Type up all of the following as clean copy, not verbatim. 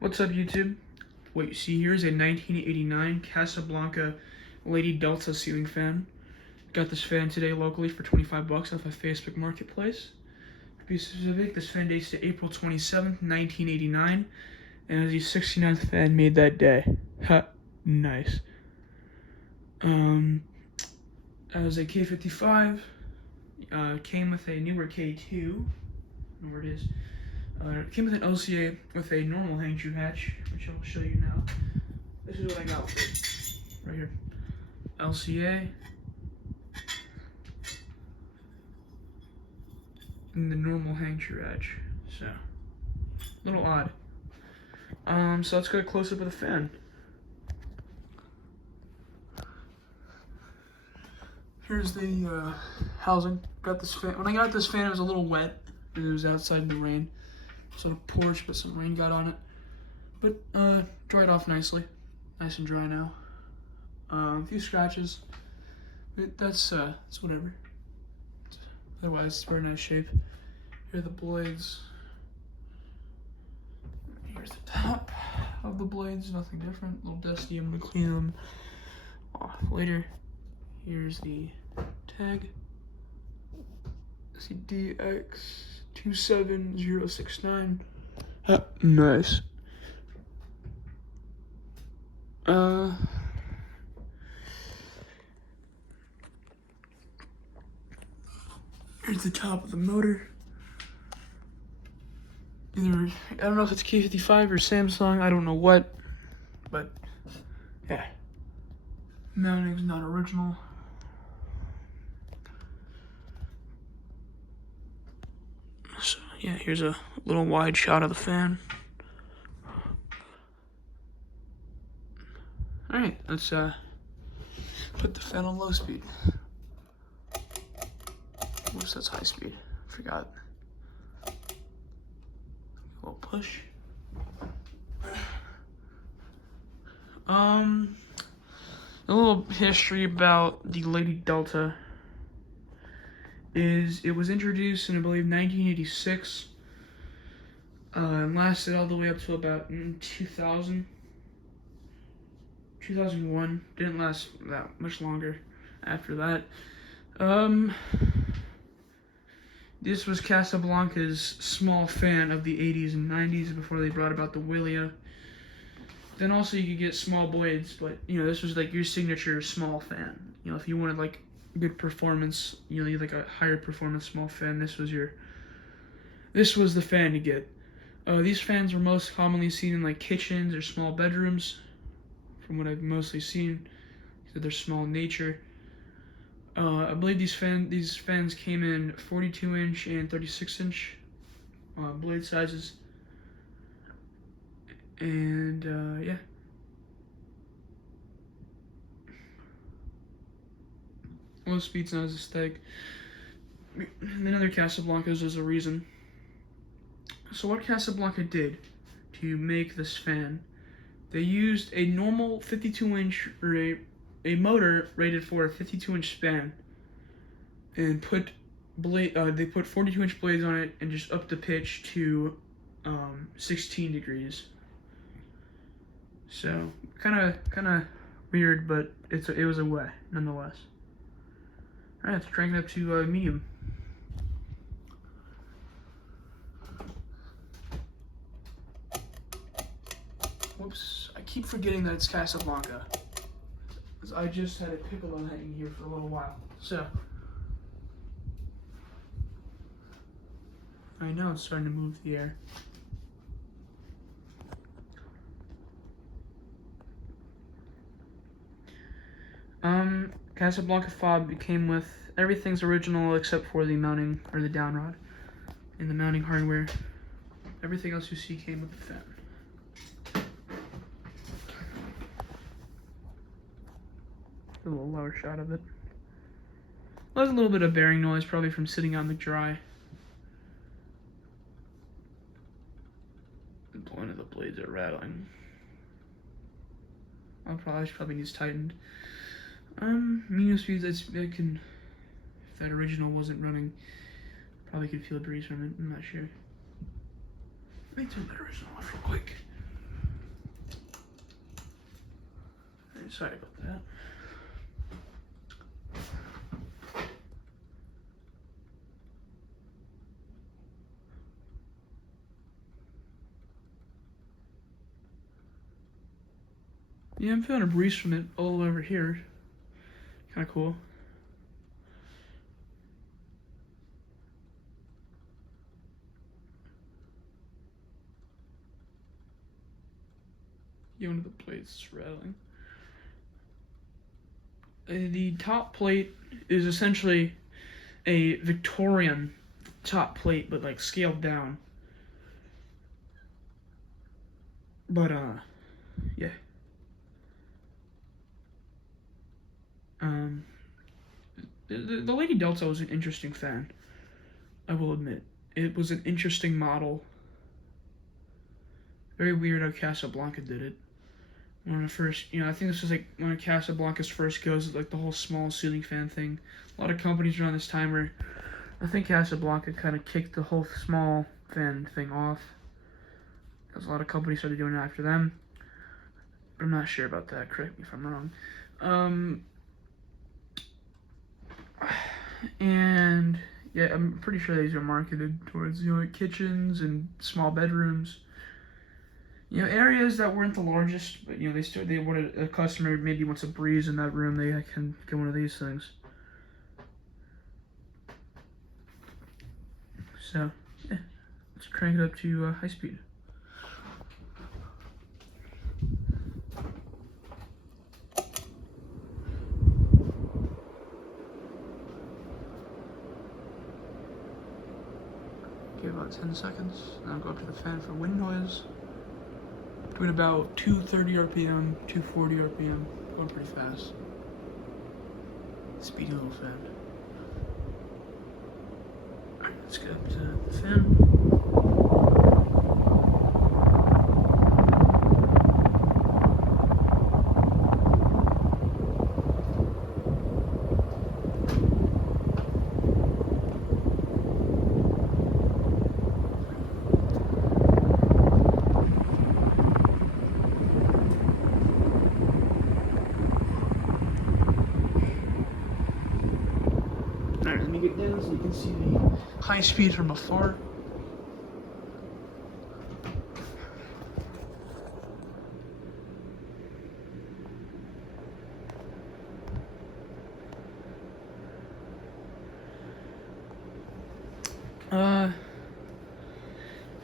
What's up, YouTube? What you see here is a 1989 Casablanca Lady Delta ceiling fan. Got this fan today locally for 25 bucks off of Facebook Marketplace. To be specific, this fan dates to April 27th, 1989, and it was the 69th fan made that day. Ha, nice. As a K55, came with a newer K2. I don't know where it is. It came with an LCA with a normal hang true hatch, which I'll show you now. This is what I got with it, right here. LCA, and the normal hang true hatch. So, a little odd. So let's get a close up of the fan. Here's the housing. Got this fan. When I got this fan, it was a little wet, and it was outside in the rain. So a porch, but some rain got on it. But dried off nicely. Nice and dry now. A few scratches. That's whatever. Otherwise, it's very nice shape. Here are the blades. Here's the top of the blades. Nothing different. A little dusty. I'm gonna clean them off later. Here's the tag. DX27069. Nice. Here's the top of the motor. I don't know if it's K55 or Samsung, I don't know what, but yeah. Mounting's not original. So yeah, here's a little wide shot of the fan. Alright, let's put the fan on low speed. Whoops, that's high speed. Forgot. A little push. A little history about the Lady Delta is it was introduced in, I believe, 1986. And lasted all the way up to about 2000. 2001. Didn't last that much longer after that. This was Casablanca's small fan of the 80s and 90s before they brought about the Willia. Then also you could get small blades, but this was like your signature small fan. If you wanted like good performance, you need like a higher performance small fan, this was the fan to get. These fans were most commonly seen in like kitchens or small bedrooms, from what I've mostly seen, because they're small in nature. I believe these fans came in 42-inch and 36-inch blade sizes. And yeah. Low speed's not as aesthetic. In other Casablancas, there's a reason. So what Casablanca did to make this fan, they used a normal 52-inch or a motor rated for a 52-inch span, and they put 42-inch blades on it and just upped the pitch to 16 degrees. So kind of weird, but it was a way nonetheless. All right, let's crank it up to medium. Whoops, I keep forgetting that it's Casablanca, because I just had a piccolo hanging here for a little while. So I know it's starting to move the air. Casablanca fob came with everything's original except for the mounting or the down rod and the mounting hardware. Everything else you see came with the fan. A little lower shot of it. Well, there's a little bit of bearing noise, probably from sitting on the dry. One of the blades are rattling. Probably needs tightened. Medium speeds, if that original wasn't running, probably could feel a breeze from it. I'm not sure. Let me turn that original off real quick. Sorry about that. Yeah, I'm feeling a breeze from it all over here. Kind of cool. Yeah, one of the plates is rattling. The top plate is essentially a Victorian top plate, but like scaled down. But yeah. The Lady Delta was an interesting fan. I will admit, it was an interesting model. Very weird how Casablanca did it. One of the first, I think this was like one of Casablanca's first goes, like the whole small ceiling fan thing. A lot of companies around this time were, I think Casablanca kind of kicked the whole small fan thing off. Because a lot of companies started doing it after them. But I'm not sure about that, correct me if I'm wrong. And yeah, I'm pretty sure these are marketed towards, like kitchens and small bedrooms. Areas that weren't the largest, but they wanted a customer maybe wants a breeze in that room, they can get one of these things. So yeah, let's crank it up to high speed. Give about 10 seconds, and I'll go up to the fan for wind noise. Doing about 230 RPM, 240 RPM, going pretty fast. Speedy little fan. Alright, let's get up to the fan. Alright, let me get down so you can see the high speed from afar.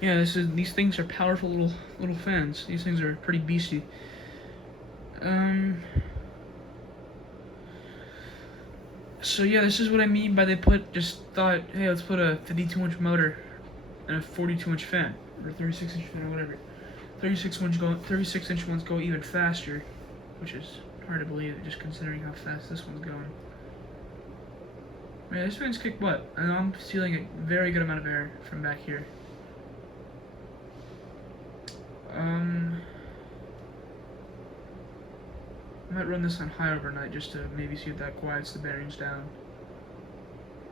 Yeah, these things are powerful little fans. These things are pretty beastie. So yeah, this is what I mean by just thought, hey, let's put a 52-inch motor and a 42-inch fan, or 36-inch fan, or whatever. 36-inch ones go even faster, which is hard to believe, just considering how fast this one's going. Yeah, this fan's kick butt, and I'm stealing a very good amount of air from back here. I might run this on high overnight just to maybe see if that quiets the bearings down.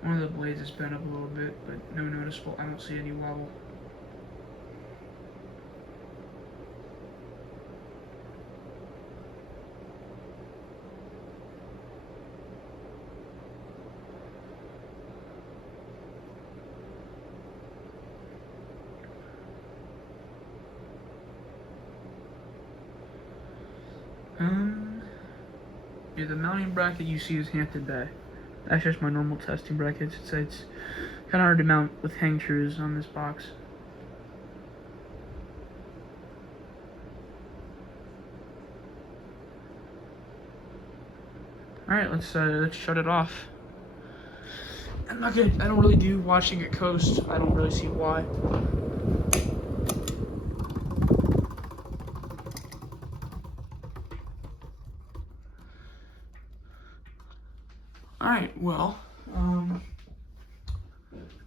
One of the blades is bent up a little bit, but no noticeable. I don't see any wobble. Yeah, the mounting bracket you see is Hampton Bay. That's just my normal testing brackets. It's kind of hard to mount with hang screws on this box. All right, let's shut it off. I don't really do watching it coast. I don't really see why. Alright, well,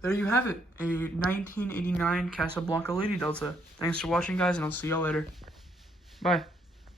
there you have it, a 1989 Casablanca Lady Delta. Thanks for watching, guys, and I'll see y'all later. Bye.